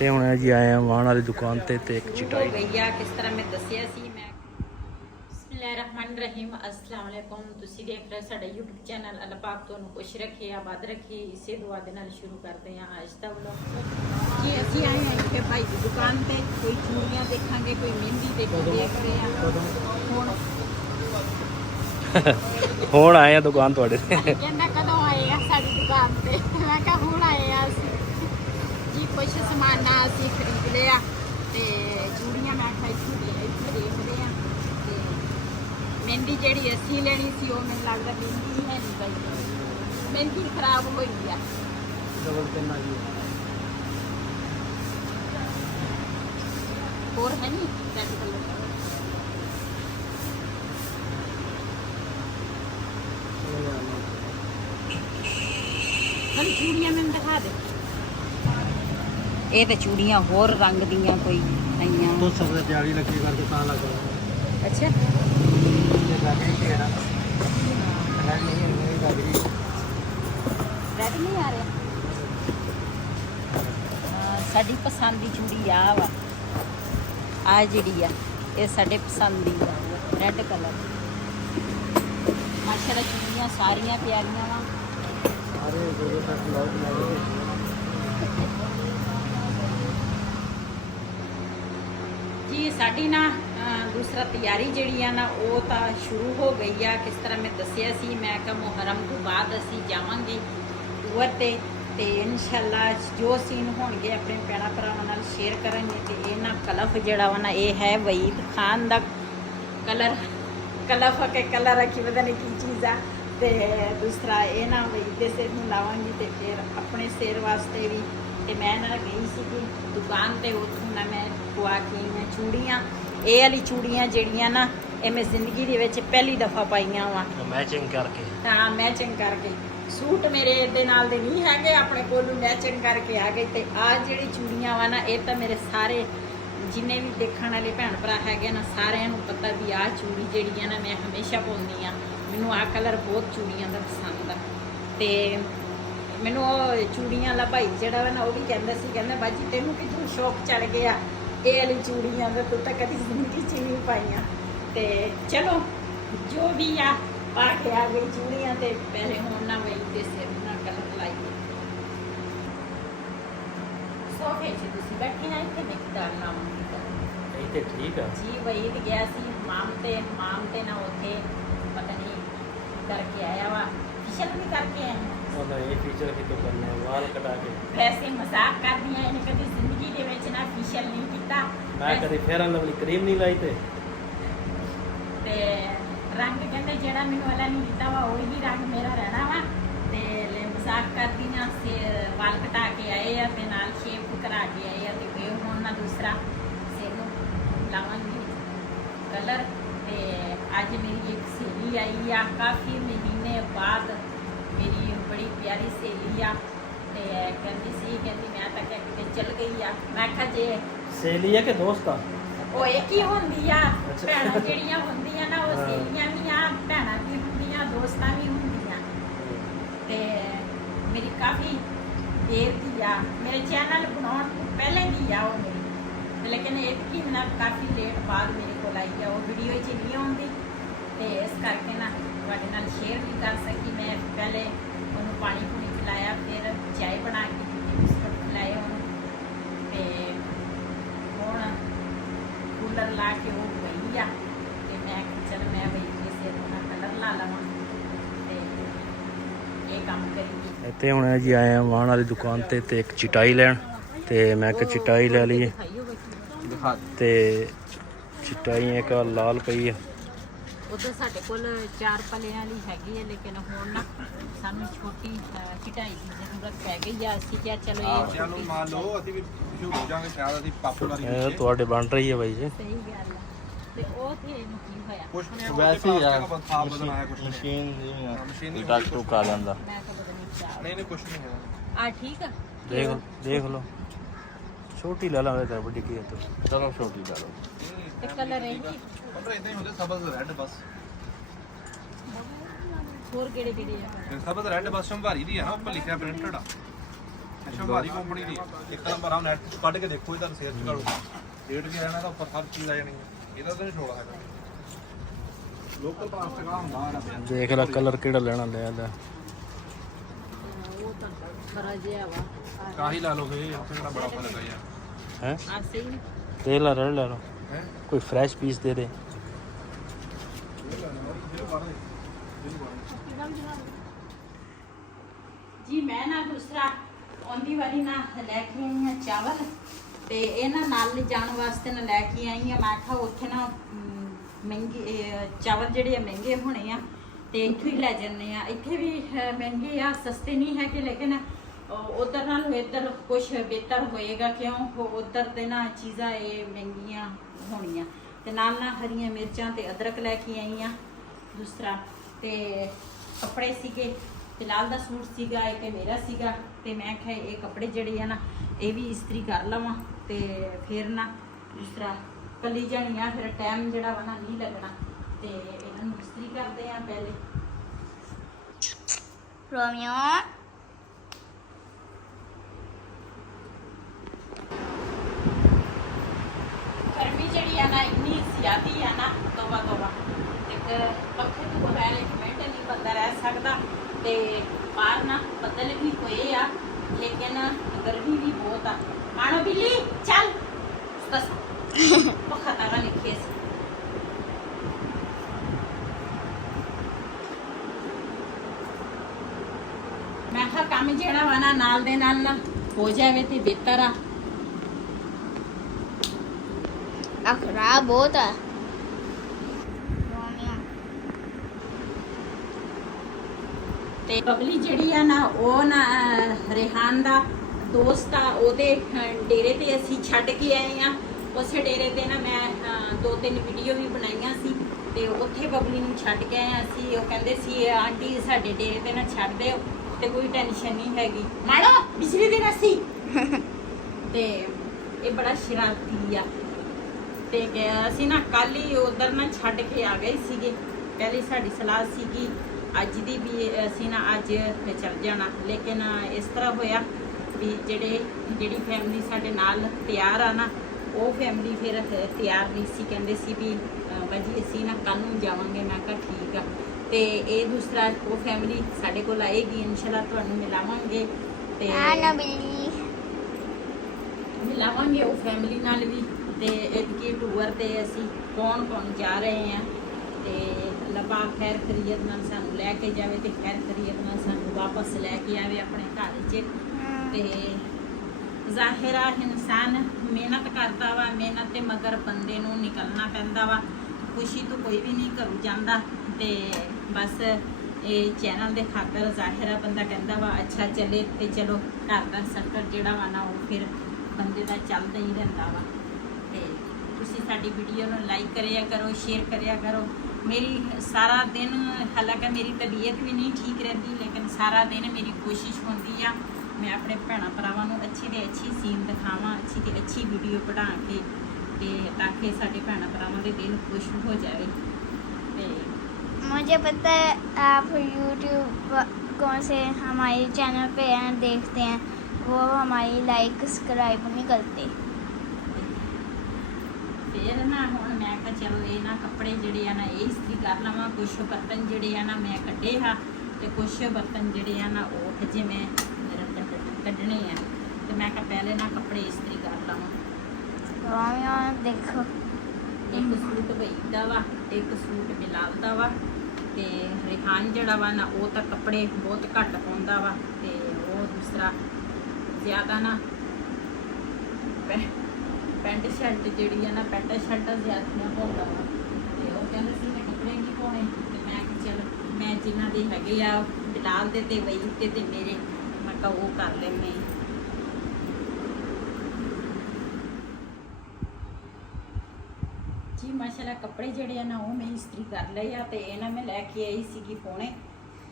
ਤੇ ਹੁਣ ਜੀ ਆਏ ਆ ਵਾਹਣ ਵਾਲੀ ਦੁਕਾਨ ਤੇ ਇੱਕ ਚਟਾਈ ਗਈਆ ਕਿਸ ਤਰ੍ਹਾਂ ਮੈਂ ਦੱਸਿਆ ਸੀ ਮੈਂ ਬਿਸਮਿਲ੍ਲਾਹਿਰਰਹਿਮਾਨਿਰਰਹੀਮ अस्सलाम वालेकुम ਤੁਸੀਂ ਦੇਖ ਰਹੇ ਸਾਡਾ YouTube ਚੈਨਲ ਅੱਲਾਹ ਪਾਕ ਤੁਹਾਨੂੰ ਖੁਸ਼ ਰੱਖੇ ਆਬਾਦ ਰੱਖੇ ਇਸੇ ਦੁਆ ਦੇ ਨਾਲ ਸ਼ੁਰੂ ਕਰਦੇ ਹਾਂ ਅੱਜ ਦਾ ਵਲੌਗ ਜੀ ਅਸੀਂ ਆਏ ਹਾਂ ਇੱਥੇ ਭਾਈ ਦੀ ਦੁਕਾਨ ਤੇ ਕੋਈ ਚੂੜੀਆਂ ਦੇਖਾਂਗੇ ਕੋਈ ਮਹਿੰਦੀ ਦੇਖ ਰਹੇ ਹਾਂ ਹੁਣ ਆਏ ਆ ਦੁਕਾਨ ਤੁਹਾਡੇ ਤੇ ਕਹਿੰਦਾ ਕਦੋਂ ਆਏਗਾ ਸਾਡੀ ਦੁਕਾਨ ਤੇ ਮੈਂ ਕਿਹਾ ਹੁਣ ਆਏ ਆ ਅਸੀਂ ਜੀ ਕੁਝ ਸਮਾਨ ਨਾ ਅਸੀਂ ਖਰੀਦ ਲਿਆ ਤੇ ਚੂੜੀਆਂ ਮੈਂ ਕਿਹਾ ਇੱਥੇ ਦੇਖਦੇ ਆ ਤੇ ਮਹਿੰਦੀ ਜਿਹੜੀ ਅਸੀਂ ਲੈਣੀ ਸੀ ਉਹ ਮੈਨੂੰ ਲੱਗਦਾ ਮਹਿੰਦੀ ਹੈ ਨਹੀਂ ਬਾਈ ਮਹਿੰਦੀ ਖਰਾਬ ਹੋਈ ਆ ਡਬਲ ਤਿੰਨ ਆ ਜੀ ਹੋਰ ਹੈ ਨਹੀਂ ਰੈਡ ਕਲਰ ਚੂੜੀਆਂ ਮੈਨੂੰ ਦਿਖਾ ਦੇ ਇਹ ਤੇ ਚੂੜੀਆਂ ਹੋਰ ਰੰਗ ਦੀਆਂ ਕੋਈ ਆਈਆਂ ਤੋਂ ਸਭ ਦੇ ਤਿਆਰੀ ਲੱਗੀ ਕਰਕੇ ਤਾਂ ਲੱਗ ਰਿਹਾ ਅੱਛਾ ਇਹ ਗਾੜੀ ਕਿਹੜਾ ਰੈਡ ਨਹੀਂ ਆ ਰਿਹਾ ਸਾਡੀ ਪਸੰਦ ਦੀ ਚੂੜੀ ਆ ਵਾ ਆ ਜਿਹੜੀ ਆ ਇਹ ਸਾਡੇ ਪਸੰਦ ਦੀ ਆ ਰੈਡ ਕਲਰ ਮਾਸ਼ਾਅੱਲਾ ਚੂੜੀਆਂ ਸਾਰੀਆਂ ਪਿਆਰੀਆਂ ਵਾ ਜੀ ਸਾਡੀ ਨਾ ਦੂਸਰਾ ਤਿਆਰੀ ਜਿਹੜੀ ਆ ਨਾ ਉਹ ਤਾਂ ਸ਼ੁਰੂ ਹੋ ਗਈ ਆ ਕਿਸ ਤਰ੍ਹਾਂ ਮੈਂ ਦੱਸਿਆ ਸੀ ਮੈਂ ਕਿ ਮੁਹਰਮ ਤੋਂ ਬਾਅਦ ਅਸੀਂ ਜਾਵਾਂਗੇ ਟੂਰ ਤੇ ਇਨਸ਼ਾਅੱਲਾ ਜੋ ਸੀਨ ਹੋਣਗੇ ਆਪਣੇ ਭੈਣਾਂ ਭਰਾਵਾਂ ਨਾਲ ਸ਼ੇਅਰ ਕਰਾਂਗੇ ਤੇ ਇਹ ਨਾ ਕਲਫ ਜਿਹੜਾ ਵਾ ਨਾ ਇਹ ਹੈ ਵਹੀਦ ਖਾਨ ਦਾ ਕਲਫ ਕੇ ਕਲਰ ਕੀ ਪਤਾ ਨਹੀਂ ਕੀ ਚੀਜ਼ ਆ ਤੇ ਦੂਸਰਾ ਇਹ ਨਾ ਵਹੀਦ ਦੇ ਸਿਰ ਨੂੰ ਲਾਵਾਂਗੀ ਤੇ ਫਿਰ ਆਪਣੇ ਸਿਰ ਵਾਸਤੇ ਵੀ ਤੇ ਮੈਂ ਨਾਲ ਗਈ ਸੀਗੀ ਦੁਕਾਨ ਤੇ ਉੱਥੋਂ ਨਾ ਮੈਂ ਖਵਾ ਕੇ ਮੈਂ ਚੂੜੀਆਂ ਇਹ ਵਾਲੀ ਚੂੜੀਆਂ ਜਿਹੜੀਆਂ ਨਾ ਇਹ ਮੈਂ ਜ਼ਿੰਦਗੀ ਦੇ ਵਿੱਚ ਪਹਿਲੀ ਦਫਾ ਪਾਈਆਂ ਵਾ ਮੈਚਿੰਗ ਕਰਕੇ ਹਾਂ ਮੈਚਿੰਗ ਕਰਕੇ ਸੂਟ ਮੇਰੇ ਦੇ ਨਾਲ ਦੇ ਨਹੀਂ ਹੈਗੇ ਆਪਣੇ ਕੋਲ ਨੂੰ ਮੈਚਿੰਗ ਕਰਕੇ ਆ ਗਏ ਤੇ ਆ ਜਿਹੜੀ ਚੂੜੀਆਂ ਵਾ ਨਾ ਇਹ ਤਾਂ ਮੇਰੇ ਸਾਰੇ ਜਿੰਨੇ ਵੀ ਦੇਖਣ ਵਾਲੇ ਭੈਣ ਭਰਾ ਹੈਗੇ ਨਾ ਸਾਰਿਆਂ ਨੂੰ ਪਤਾ ਵੀ ਆਹ ਚੂੜੀ ਜਿਹੜੀ ਆ ਨਾ ਮੈਂ ਹਮੇਸ਼ਾ ਪਾਉਂਦੀ ਆ ਮੈਨੂੰ ਆਹ ਕਲਰ ਬਹੁਤ ਚੂੜੀਆਂ ਦਾ ਪਸੰਦ ਆ ਤੇ ਮੈਨੂੰ ਉਹ ਚੂੜੀਆਂ ਵਾਲਾ ਭਾਈ ਜਿਹੜਾ ਵਾ ਨਾ ਉਹ ਵੀ ਕਹਿੰਦਾ ਸੀ ਕਹਿੰਦਾ ਬਾਜੀ ਤੈਨੂੰ ਕਿੱਥੋਂ ਸ਼ੌਕ ਚੜ ਗਿਆ ਇਹ ਵਾਲੀ ਚੂੜੀਆਂ ਦਾ ਤੂੰ ਤਾਂ ਕਦੀ ਜ਼ਿੰਦਗੀ 'ਚ ਨਹੀਂ ਪਾਈਆਂ ਤੇ ਚਲੋ ਜੋ ਵੀ ਆ ਪਾ ਕੇ ਆ ਗਈ ਚੂੜੀਆਂ ਤੇ ਪਹਿਲੇ ਹੁਣ ਨਾ ਵਈ ਤੇ ਸਿਰ ਨਾਲ ਕਲਰ ਲਾਈਏ ਸੋਫੇ 'ਚ ਤੁਸੀਂ ਬੈਠੇ ਆ ਇੱਥੇ ਮਿਕਦਾਰ ਨਾਮ ਇਹ ਤੇ ਠੀਕ ਆ ਜੀ ਵਈ ਤੇ ਗਿਆ ਸੀ ਮਾਮ ਤੇ ਨਾ ਉੱਥੇ ਪਤਾ ਨਹੀਂ ਕਰਕੇ ਆਇਆ ਵਾ ਫਿਸ਼ਲ ਵੀ ਕਰਕੇ ਆਇਆ ਉਹਦਾ ਇਹ ਫੀਚਰ ਹੀ ਤੋਂ ਕਰਨਾ ਵਾਲ ਕਟਾ ਕੇ ਵੈਸੇ ਮਜ਼ਾਕ ਕਰਦੀਆਂ ਇਹਨੇ ਕਦੀ ਜ਼ਿੰਦਗੀ ਦੇ ਵਿੱਚ ਨਾ ਫੇਸ਼ੀਅਲ ਨਹੀਂ ਕੀਤਾ ਮੈਂ ਕਦੇ ਫੇਅਰ ਐਂਡ ਲਵਲੀ ਕਰੀਮ ਨਹੀਂ ਲਾਈ ਤੇ ਰੰਗ ਕਹਿੰਦੇ ਜਿਹੜਾ ਮੈਨੂੰ ਵਾਲਾ ਨਹੀਂ ਦਿੱਤਾ ਵਾ ਉਹੀ ਰੰਗ ਮੇਰਾ ਰਹਿਣਾ ਵਾ ਤੇ ਮਜ਼ਾਕ ਕਰਦੀਆਂ ਸੇ ਵਾਲ ਕਟਾ ਕੇ ਆਏ ਆ ਤੇ ਨਾਲ ਸ਼ੇਪ ਕਰਾ ਕੇ ਆਏ ਆ ਤੇ ਇਹ ਹੁਣ ਨਾ ਦੂਸਰਾ ਸਿਰ ਨੂੰ ਲਾਵਾਂਗੀ ਕਲਰ ਤੇ ਅੱਜ ਮੇਰੀ ਇੱਕ ਸਹੇਲੀ ਆਈ ਆ ਕਾਫੀ ਮਹੀਨੇ ਬਾਅਦ ਮੇਰੀ ਬੜੀ ਪਿਆਰੀ ਸਹੇਲੀ ਆ ਤੇ ਕਹਿੰਦੀ ਮੈਂ ਤਾਂ ਕਿਤੇ ਚਲ ਗਈ ਆ ਮੈਂ ਕਿਹਾ ਜੇ ਸਹੇਲੀ ਹੈ ਕਿ ਦੋਸਤ ਆ ਉਹ ਇੱਕ ਹੀ ਹੁੰਦੀ ਆ ਭੈਣਾਂ ਜਿਹੜੀਆਂ ਹੁੰਦੀਆਂ ਨਾ ਉਹ ਸਹੇਲੀਆਂ ਵੀ ਆ ਭੈਣਾਂ ਵੀ ਹੁੰਦੀਆਂ ਦੋਸਤਾਂ ਵੀ ਹੁੰਦੀਆਂ ਤੇ ਮੇਰੀ ਕਾਫੀ ਦੇਰ ਦੀ ਆ ਮੇਰੇ ਚੈਨਲ ਬਣਾਉਣ ਤੋਂ ਪਹਿਲੇ ਦੀ ਆ ਉਹ ਮੇਰੀ ਲੇਕਿਨ ਇੱਕ ਹੀ ਨਾ ਕਾਫੀ ਲੇਟ ਬਾਅਦ ਮੇਰੇ ਕੋਲ ਆਈ ਆ ਉਹ ਵੀਡੀਓ 'ਚ ਨਹੀਂ ਆਉਂਦੀ ਤੇ ਇਸ ਕਰਕੇ ਨਾ ਤੁਹਾਡੇ ਨਾਲ ਸ਼ੇਅਰ ਵੀ ਕਰ ਸਕੀ ਮੈਂ ਪਹਿਲੇ ਉਹਨੂੰ ਪਾਣੀ ਪੂਣੀ ਪਿਲਾਇਆ ਫਿਰ ਚਾਹ ਬਣਾ ਕੇ ਦਿੱਤੀ ਬਿਸਕੁਟ ਖਿਲਾਏ ਉਹਨੂੰ ਤੇ ਹੁਣ ਕੂਲਰ ਲਾ ਕੇ ਉਹ ਗਈ ਆ ਤੇ ਮੈਂ ਚਲ ਮੈਂ ਬਈ ਕਿਸੇ ਨਾਲ ਕਲਰ ਲਾ ਲਵਾਂ ਤੇ ਇਹ ਕੰਮ ਕਰੀ ਇੱਥੇ ਹੁਣ ਜੀ ਆਏ ਆ ਵਾਹਣ ਵਾਲੀ ਦੁਕਾਨ ਤੇ ਇੱਕ ਚਟਾਈ ਲੈਣ ਤੇ ਮੈਂ ਕਿ ਚਟਾਈ ਲੈ ਲਈ ਤੇ ਚਟਾਈ ਇੱਕ ਲਾਲ ਪਈ ਆ ਉਧਰ ਸਾਡੇ ਕੋਲ 4 ਪੱਲਿਆਂ ਵਾਲੀ ਹੈਗੀ ਹੈ ਲੇਕਿਨ ਹੁਣ ਨਾ ਸਾਨੂੰ ਛੋਟੀ ਚਟਾਈ ਦੀ ਜ਼ਰੂਰਤ ਪੈ ਗਈ ਆ ਅਸੀਂ ਕਿਹਾ ਚਲੋ ਇਹ ਛੋਟੀ ਮੰਨ ਲਓ ਅਸੀਂ ਵੀ ਸ਼ੁਰੂ ਹੋ ਜਾਵਾਂਗੇ ਸ਼ਾਇਦ ਅਸੀਂ ਪਾਪੂਲਰ ਇਹ ਤੁਹਾਡੇ ਬਣ ਰਹੀ ਹੈ ਬਾਈ ਜੀ ਸਹੀ ਗੱਲ ਆ ਤੇ ਉਹ ਤੇ ਇਹਨੂੰ ਕੀ ਹੋਇਆ ਕੁਛ ਨਹੀਂ ਵੈਸੇ ਹੀ ਆ ਖਾਬ ਬਦਲਾਇਆ ਕੁਛ ਨਹੀਂ ਮਸ਼ੀਨ ਮਸ਼ੀਨ ਦੀ ਟੱਕ ਟੁਕ ਆ ਜਾਂਦਾ ਮੈਂ ਤਾਂ ਪਤਾ ਨਹੀਂ ਚਾਹ ਨਹੀਂ ਕੁਛ ਨਹੀਂ ਹੈ ਆ ਠੀਕ ਆ ਦੇਖ ਲਓ ਛੋਟੀ ਲੈ ਲਾਂਗੇ ਤਾਂ ਵੱਡੀ ਕੀ ਹੈ ਤੋ ਚਲੋ ਛੋਟੀ ਕਰ ਲਓ ਤੇ ਕਲਰ ਇਹ ਕਲਰ ਇਦਾਂ ਹੀ ਹੁੰਦੇ ਸਬਜ਼ ਰੈੱਡ ਬਸ ਹੋਰ ਕਿਹੜੇ ਕਿਹੜੇ ਆ ਸਬਜ਼ ਰੈੱਡ ਬਸ ਸੰਭਾਰੀ ਦੀ ਹੈ ਨਾ ਉੱਪਰ ਲਿਖਿਆ ਪ੍ਰਿੰਟਡ ਆ ਅੱਛਾ ਭਾਰੀ ਕੰਪਨੀ ਦੀ ਇੱਕ ਨੰਬਰ ਆ ਨੈਟ ਕੱਢ ਕੇ ਦੇਖੋ ਇਹਦਾ ਰਿਸਰਚ ਕਰੋ ਰੇਟ ਵੀ ਆਣਾ ਤਾਂ ਉੱਪਰ ਹਰ ਚੀਜ਼ ਆ ਜਾਣੀ ਇਹਦਾ ਤਾਂ ਨਹੀਂ ਛੋੜਾ ਹੈਗਾ ਲੋਕਲ ਪਲਾਸਟਿਕ ਆ ਹੁੰਦਾ ਇਹਦਾ ਪਿਆ ਦੇਖ ਲੈ ਕਲਰ ਕਿਹੜਾ ਲੈਣਾ ਲੈ ਲੈ ਉਹ ਤਾਂ ਖਰਾ ਜਿਹਾ ਵਾ ਕਾਹੀ ਲਾ ਲਓ ਫੇ ਉੱਥੇ ਕਿਹੜਾ ਬੜਾ ਫਰਕ ਆ ਯਾਰ ਹੈ ਆ ਸਹੀ ਤੇ ਲੈ ਲੈ ਲਓ ਹੈ ਕੋਈ ਫਰੈਸ਼ ਪੀਸ ਦੇ ਦੇ ਜੀ ਮੈਂ ਨਾ ਦੂਸਰਾ ਆਉਂਦੀ ਵਾਰੀ ਨਾ ਲੈ ਕੇ ਆਈ ਹਾਂ ਚਾਵਲ ਤੇ ਇਹਨਾਂ ਨਾਲ ਲਿਜਾਣ ਵਾਸਤੇ ਨਾ ਲੈ ਕੇ ਆਈ ਹਾਂ ਮੈਂ ਕਿਹਾ ਉੱਥੇ ਨਾ ਮਹਿੰਗੇ ਚਾਵਲ ਜਿਹੜੇ ਆ ਮਹਿੰਗੇ ਹੋਣੇ ਆ ਤੇ ਇੱਥੋਂ ਹੀ ਲੈ ਜੰਨੇ ਆ ਇੱਥੇ ਵੀ ਮਹਿੰਗੇ ਆ ਸਸਤੇ ਨਹੀਂ ਹੈ ਕਿ ਲੇਕਿਨ ਉਧਰ ਨਾਲ ਇੱਧਰ ਕੁਝ ਬਿਹਤਰ ਹੋਏਗਾ ਕਿਉਂ ਉਧਰ ਦੇ ਨਾ ਚੀਜ਼ਾਂ ਇਹ ਮਹਿੰਗੀਆਂ ਹੋਣੀਆਂ ਤੇ ਨਾਲ ਹਰੀਆਂ ਮਿਰਚਾਂ ਤੇ ਅਦਰਕ ਲੈ ਕੇ ਆਈ ਆ ਦੂਸਰਾ ਤੇ ਕੱਪੜੇ ਸੀਗੇ ਫਿਲਹਾਲ ਦਾ ਸੂਟ ਸੀਗਾ ਇੱਕ ਮੇਰਾ ਸੀਗਾ ਤੇ ਮੈਂ ਕਿਹਾ ਇਹ ਕੱਪੜੇ ਜਿਹੜੇ ਆ ਨਾ ਇਹ ਵੀ ਇਸਤਰੀ ਕਰ ਲਵਾਂ ਤੇ ਫਿਰ ਨਾ ਦੂਸਰਾ ਕੱਲੀ ਜਾਣੀ ਆ ਫਿਰ ਟਾਈਮ ਜਿਹੜਾ ਵਾ ਨਾ ਨਹੀਂ ਲੱਗਣਾ ਤੇ ਇਹਨਾਂ ਨੂੰ ਇਸਤਰੀ ਕਰਦੇ ਆ ਪਹਿਲੇ ਰੋਮੀਓ ਗਰਮੀ ਜਿਹੜੀ ਆ ਨਾ ਇੰਨੀ ਜ਼ਿਆਦੀ ਆ ਨਾ ਤੋਬਾ ਤੇ ਪੱਖੇ ਤੋਂ ਬਗੈਰ ਇੱਕ ਮਿੰਟ ਨਹੀਂ ਬੰਦਾ ਰਹਿ ਸਕਦਾ ਤੇ ਬਾਹਰ ਨਾ ਬੱਦਲ ਵੀ ਹੋਏ ਆ ਲੇਕਿਨ ਗਰਮੀ ਵੀ ਬਹੁਤ ਆ ਮਾਣੋ ਬਿੱਲੀ ਚੱਲ ਬਸ ਪੱਖਾ ਤਾਰਾ ਲਿਖੇ ਸੀ ਮੈਂ ਕਿਹਾ ਕੰਮ ਜਿਹੜਾ ਵਾ ਨਾ ਨਾਲ ਦੇ ਨਾਲ ਨਾ ਹੋ ਜਾਵੇ ਤੇ ਬਿਹਤਰ ਆ ਖਰਾਬ ਬਹੁਤ ਹੈ ਰੋਮੀਓ ਤੇ ਬਬਲੀ ਜਿਹੜੀ ਆ ਨਾ ਉਹ ਨਾ ਰਿਹਾਨ ਦਾ ਦੋਸਤ ਆ ਉਹਦੇ ਡੇਰੇ ਤੇ ਅਸੀਂ ਛੱਡ ਕੇ ਆਏ ਆ ਉਸੇ ਡੇਰੇ ਤੇ ਨਾ ਮੈਂ 2-3 ਵੀਡੀਓ ਵੀ ਬਣਾਈਆਂ ਸੀ ਤੇ ਉੱਥੇ ਬਬਲੀ ਨੂੰ ਛੱਡ ਕੇ ਆਏ ਅਸੀਂ ਉਹ ਕਹਿੰਦੇ ਸੀ ਆਂਟੀ ਸਾਡੇ ਡੇਰੇ ਤੇ ਨਾ ਛੱਡ ਦਿਓ ਤੇ ਕੋਈ ਟੈਨਸ਼ਨ ਨਹੀਂ ਹੈਗੀ ਮਾੜੋ ਪਿਛਲੇ ਦਿਨ ਅਸੀਂ ਤੇ ਇਹ ਬੜਾ ਸ਼ਰਾਰਤੀ ਆ ਤੇ ਅਸੀਂ ਨਾ ਕੱਲ ਹੀ ਉਧਰ ਨਾ ਛੱਡ ਕੇ ਆ ਗਏ ਸੀਗੇ ਪਹਿਲੀ ਸਾਡੀ ਸਲਾਹ ਸੀਗੀ ਅੱਜ ਦੀ ਵੀ ਅਸੀਂ ਨਾ ਅੱਜ ਚੱਲ ਜਾਣਾ ਲੇਕਿਨ ਇਸ ਤਰ੍ਹਾਂ ਹੋਇਆ ਵੀ ਜਿਹੜੀ ਫੈਮਿਲੀ ਸਾਡੇ ਨਾਲ ਤਿਆਰ ਆ ਨਾ ਉਹ ਫੈਮਿਲੀ ਫਿਰ ਤਿਆਰ ਨਹੀਂ ਸੀ ਕਹਿੰਦੇ ਸੀ ਵੀ ਬਾਜੀ ਅਸੀਂ ਨਾ ਕੱਲ ਨੂੰ ਜਾਵਾਂਗੇ ਮੈਂ ਕਿਹਾ ਠੀਕ ਆ ਤੇ ਇਹ ਦੂਸਰਾ ਉਹ ਫੈਮਿਲੀ ਸਾਡੇ ਕੋਲ ਆਏਗੀ ਇਨਸ਼ਾਅੱਲਾ ਤੁਹਾਨੂੰ ਮਿਲਾਵਾਂਗੇ ਤੇ ਨਾ ਬਿੱਲੀ ਮਿਲਾਵਾਂਗੇ ਉਹ ਫੈਮਿਲੀ ਨਾਲ ਵੀ ਤੇ ਇਤਕੀ ਟੂਰ ਤੇ ਅਸੀਂ ਕੌਣ ਜਾ ਰਹੇ ਆ ਤੇ ਅੱਲਾਹ ਖੈਰ ਖਰੀਅਤ ਨਾਲ ਸਾਨੂੰ ਲੈ ਕੇ ਜਾਵੇ ਤੇ ਖੈਰ ਖਰੀਅਤ ਨਾਲ ਸਾਨੂੰ ਵਾਪਸ ਲੈ ਕੇ ਆਵੇ ਆਪਣੇ ਘਰ 'ਚ ਤੇ ਜ਼ਾਹਿਰਾ ਇਨਸਾਨ ਮਿਹਨਤ ਕਰਦਾ ਵਾ ਮਿਹਨਤ ਤੇ ਮਗਰ ਬੰਦੇ ਨੂੰ ਨਿਕਲਣਾ ਪੈਂਦਾ ਵਾ ਖੁਸ਼ੀ ਤੋਂ ਕੋਈ ਵੀ ਨਹੀਂ ਘਰੋਂ ਜਾਂਦਾ ਤੇ ਬਸ ਇਹ ਚੈਨਲ ਦੇ ਖਾਤਰ ਜ਼ਾਹਿਰਾ ਬੰਦਾ ਕਹਿੰਦਾ ਵਾ ਅੱਛਾ ਚੱਲੇ ਤੇ ਚਲੋ ਘਰ ਦਾ ਸਰਕਲ ਜਿਹੜਾ ਵਾ ਨਾ ਉਹ ਫਿਰ ਬੰਦੇ ਦਾ ਚੱਲਦਾ ਹੀ ਰਹਿੰਦਾ ਵਾ ਤੇ ਤੁਸੀਂ ਸਾਡੀ ਵੀਡੀਓ ਨੂੰ ਲਾਈਕ ਕਰਿਆ ਕਰੋ ਸ਼ੇਅਰ ਕਰਿਆ ਕਰੋ ਮੇਰੀ ਸਾਰਾ ਦਿਨ ਹਾਲਾਂਕਿ ਮੇਰੀ ਤਬੀਅਤ ਵੀ ਨਹੀਂ ਠੀਕ ਰਹਿੰਦੀ ਲੇਕਿਨ ਸਾਰਾ ਦਿਨ ਮੇਰੀ ਕੋਸ਼ਿਸ਼ ਹੁੰਦੀ ਆ ਮੈਂ ਆਪਣੇ ਭੈਣਾਂ ਭਰਾਵਾਂ ਨੂੰ ਅੱਛੀ ਤੇ ਅੱਛੀ ਸੀਨ ਦਿਖਾਵਾਂ ਅੱਛੀ ਤੇ ਅੱਛੀ ਵੀਡੀਓ ਬਣਾ ਕੇ ਤੇ ਤਾਂ ਕਿ ਸਾਡੇ ਭੈਣਾਂ ਭਰਾਵਾਂ ਦੇ ਦਿਲ ਖੁਸ਼ ਹੋ ਜਾਵੇ ਤੇ मुझे पता है आप यूट्यूब कौन से हमारे चैनल पे हैं देखते हैं वो हमारी लाइक सब्सक्राइब नहीं करते ਫਿਰ ਨਾ ਹੁਣ ਮੈਂ ਕਿਹਾ ਚਲੋ ਇਹ ਨਾ ਕੱਪੜੇ ਜਿਹੜੇ ਆ ਨਾ ਇਹ ਇਸਤਰੀ ਕਰ ਲਵਾਂ ਕੁਛ ਬਰਤਨ ਜਿਹੜੇ ਆ ਨਾ ਮੈਂ ਕੱਢੇ ਆ ਤੇ ਕੁਛ ਬਰਤਨ ਜਿਹੜੇ ਆ ਨਾ ਉਹ ਹਜੇ ਮੈਂ ਕੱਢਣੇ ਆ ਤੇ ਮੈਂ ਕਿਹਾ ਪਹਿਲੇ ਨਾ ਕੱਪੜੇ ਇਸਤਰੀ ਕਰ ਲਵਾਂ रोमियो देखो ਇੱਕ ਸੂਟ ਬਈ ਦਾ ਵਾ ਇੱਕ ਸੂਟ ਬਿਲਾਲ ਦਾ ਵਾ ਤੇ ਰਿਹਾਨ ਜਿਹੜਾ ਵਾ ਨਾ ਉਹ ਤਾਂ ਕੱਪੜੇ ਬਹੁਤ ਘੱਟ ਪਾਉਂਦਾ ਵਾ ਤੇ ਉਹ ਦੂਸਰਾ ਜ਼ਿਆਦਾ ਨਾ ਪੈਂਟ ਸ਼ਰਟ ਜਿਹੜੀ ਆ ਨਾ ਪੈਂਟ ਸ਼ਰਟਾਂ ਜ਼ਿਆਦੀਆਂ ਪਾਉਂਦਾ ਵਾ ਤੇ ਉਹ ਕਹਿੰਦੇ ਸੀ ਮੈਂ ਕੱਪੜੇ ਨਹੀਂ ਪਾਉਣੇ ਤੇ ਮੈਂ ਕਿ ਚਲ ਮੈਂ ਜਿਨ੍ਹਾਂ ਦੇ ਹੈਗੇ ਆ ਬਿਲਾਲ ਦੇ ਤੇ ਵਈ ਤੇ ਮੇਰੇ ਮੈਂ ਕਿਹਾ ਉਹ ਕਰ ਲੈਣੇ ਜੀ ਮਾਸ਼ਾਅੱਲਾ ਕੱਪੜੇ ਜਿਹੜੇ ਆ ਨਾ ਉਹ ਮੈਂ ਇਸਤਰੀ ਕਰ ਲਏ ਆ ਤੇ ਇਹਨਾਂ ਮੈਂ ਲੈ ਕੇ ਆਈ ਸੀਗੀ ਪੌਣੇ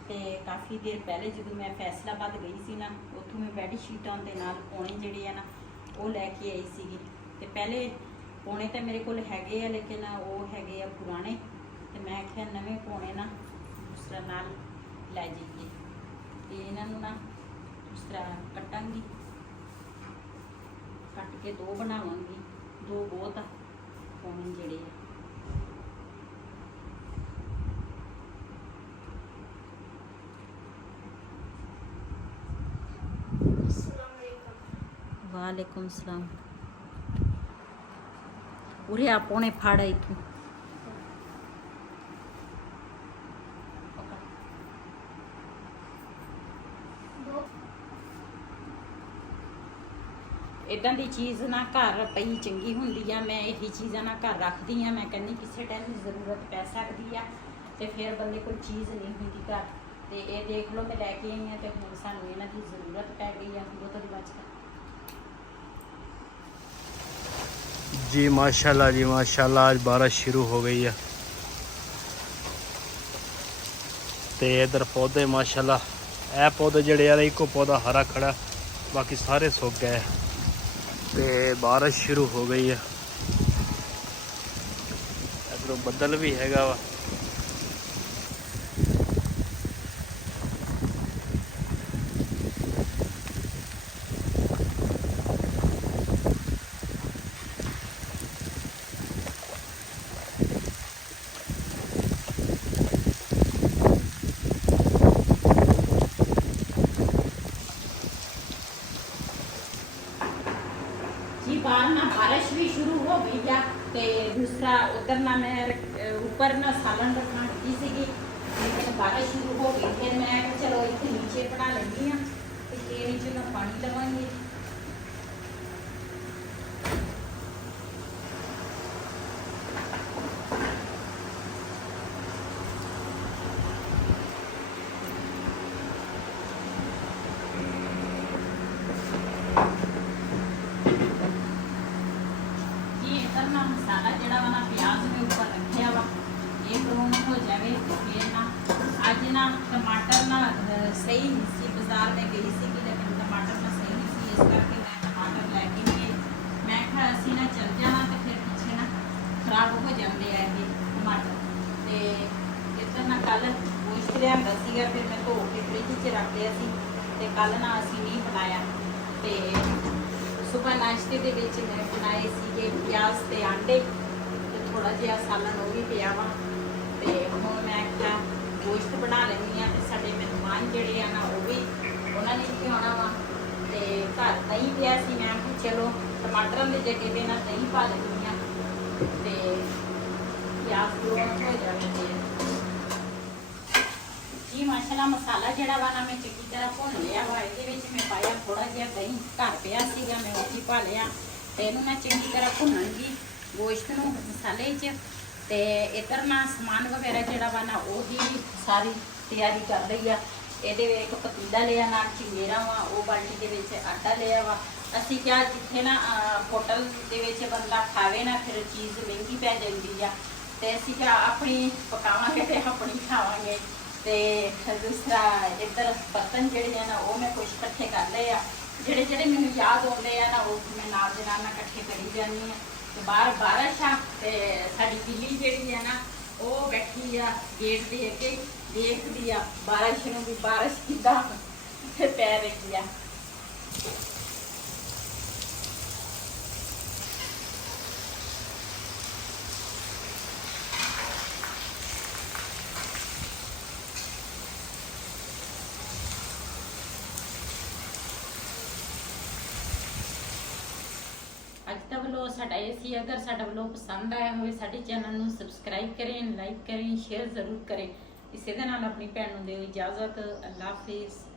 ਤੇ ਕਾਫੀ ਦੇਰ ਪਹਿਲੇ ਜਦੋਂ ਮੈਂ ਫੈਸਲਾਬਾਦ ਗਈ ਸੀ ਨਾ ਉੱਥੋਂ ਮੈਂ ਬੈੱਡ ਸ਼ੀਟਾਂ ਦੇ ਨਾਲ ਪੌਣੇ ਜਿਹੜੇ ਆ ਨਾ ਉਹ ਲੈ ਕੇ ਆਈ ਸੀਗੀ ਤੇ ਪਹਿਲੇ ਪੌਣੇ ਤਾਂ ਮੇਰੇ ਕੋਲ ਹੈਗੇ ਆ ਲੇਕਿਨ ਉਹ ਹੈਗੇ ਆ ਪੁਰਾਣੇ ਤੇ ਮੈਂ ਆਖਿਆ ਨਵੇਂ ਪੌਣੇ ਨਾ ਦੂਸਰਾ ਨਾਲ ਲੈ ਜਾਈਏ ਤੇ ਇਹਨਾਂ ਨੂੰ ਨਾ ਦੂਸਰਾ ਕੱਟਾਂਗੀ ਕੱਟ ਕੇ 2 ਬਣਾਵਾਂਗੀ, 2 ਬਹੁਤ ਆ ਪਾਉਣੇ ਜਿਹੜੇ ਆ। ਵਾਲੇकुम सलाम। ਉਰੇ ਆਪੋਣੇ ਫੜ ਇੱਥੋਂ ਇਦਾਂ ਦੀ ਚੀਜ਼ ਨਾ ਘਰ ਪਈ ਚੰਗੀ ਹੁੰਦੀ ਆ। ਮੈਂ ਇਹੀ ਚੀਜ਼ਾਂ ਨਾ ਘਰ ਰੱਖਦੀ ਆ। ਮੈਂ ਕਹਿੰਦੀ ਕਿਸੇ ਟਾਈਮ ਜ਼ਰੂਰਤ ਪੈ ਸਕਦੀ ਆ ਤੇ ਫਿਰ ਬੰਦੇ ਕੋਲ ਚੀਜ਼ ਨਹੀਂ ਹੁੰਦੀ ਘਰ। ਤੇ ਇਹ ਦੇਖ ਲਓ ਮੈਂ ਲੈ ਕੇ ਆਈ ਆ ਤੇ ਹੁਣ ਸਾਨੂੰ ਇਹਨਾਂ ਦੀ ਜ਼ਰੂਰਤ ਪੈ ਗਈ ਆ ਬਹੁਤ ਦੀ ਬਚ जी माशाल्लाह जी माशाल्लाह, आज बारिश शुरू हो गई है। ते इधर पौधे माशाल्लाह, ए पौधे जड़े यार एक पौधा हरा खड़ा, बाकी सारे सूख गए। ते बारिश शुरू हो गई है। इधरों बदल भी हैगा वा। जी बाहर ना बारिश भी शुरू हो गई है। तो दूसरा उधर ना मैं ऊपर ना सालन रखना की सी, लेकिन बारिश शुरू हो गई। फिर मैं चलो इतने नीचे बना लेंगी हाँ, तो ये नीचे मैं पानी लवांगी। मसाला जड़ा वा ना प्याज के ऊपर रखा वा, ये ब्राउन हो जाए फिर ना अज ना टमाटर ना सही नहीं सी। बाजार में गई सी लेकिन टमाटर ना सही नहीं सी, इस करके मैं टमाटर लैके नहीं। मैं कहा असी ना चल जाना तो फिर पीछे ना खराब हो जाते हैं ये टमाटर। तो इधर ना कल गोश्त लिया सीगा, फिर मैं धो के फ्रिज च रख लिया सी ते कल ना असी नहीं बनाया। तो सुबह नाश्ते के मैं बनाए सीगे प्याज ते आंडे ते थोड़ा जिहा सालन वो भी पिया वा। ते हुण मैं क्या गोश्त बना लैंदी हाँ। ते साडे मेहमान जिहड़े आ ना वो भी उन्होंने भी आना वा। ते घर दही पिया सी, मैं कि चलो टमाटरां दे जगह पे ना दही पा लैंदी हाँ ते प्याज ब्राउन हो जाए। जी माशाल्लाह मसाला जड़ा वा ना मैं चंगी तरह भुन लिया वा। ये मैं पाया थोड़ा जिहा दही घर पिया सीगा, मैं उसी पा लिया। तो इनू मैं चंगी तरह भुनूंगी गोश्त नूं मसाले च। ते इधर ना समान वगैरह जड़ा वा ना वो भी सारी तैयारी कर रही है। ये एक पतीला लिया ना चिंगेरा वा, वो बाल्टी के विच आटा लिया वा। असी क्या जिथे ना होटल दे विच बंदा खावे ना फिर चीज़ महंगी पै जाती है। तो असी क्या अपनी पकावांगे तो अपनी खावांगे। तो दूसरा इधर बर्तन जड़े हैं ना वो मैं कुछ इकट्ठे कर ले आ, जेड़े जेड़े मैनू याद आते हैं ना वो मैं नाल दे नाल इकट्ठे करी जानी है। तो बाहर बारिश आ ते साडी बिल्ली जिहड़ी है ना वो बैठी आ गेट दे अगे देखदी आ बारिश नूं भी बारिश किदां पै रही आ। अज का व्लॉग साडा ये सी। अगर साडा व्लॉग पसंद आया हो साडे चैनल नूं सबसक्राइब करें, लाइक करें, शेयर जरूर करें। इसे दे नाल अपनी भैन नूं दिओ इजाजत। अल्लाह हाफिज़।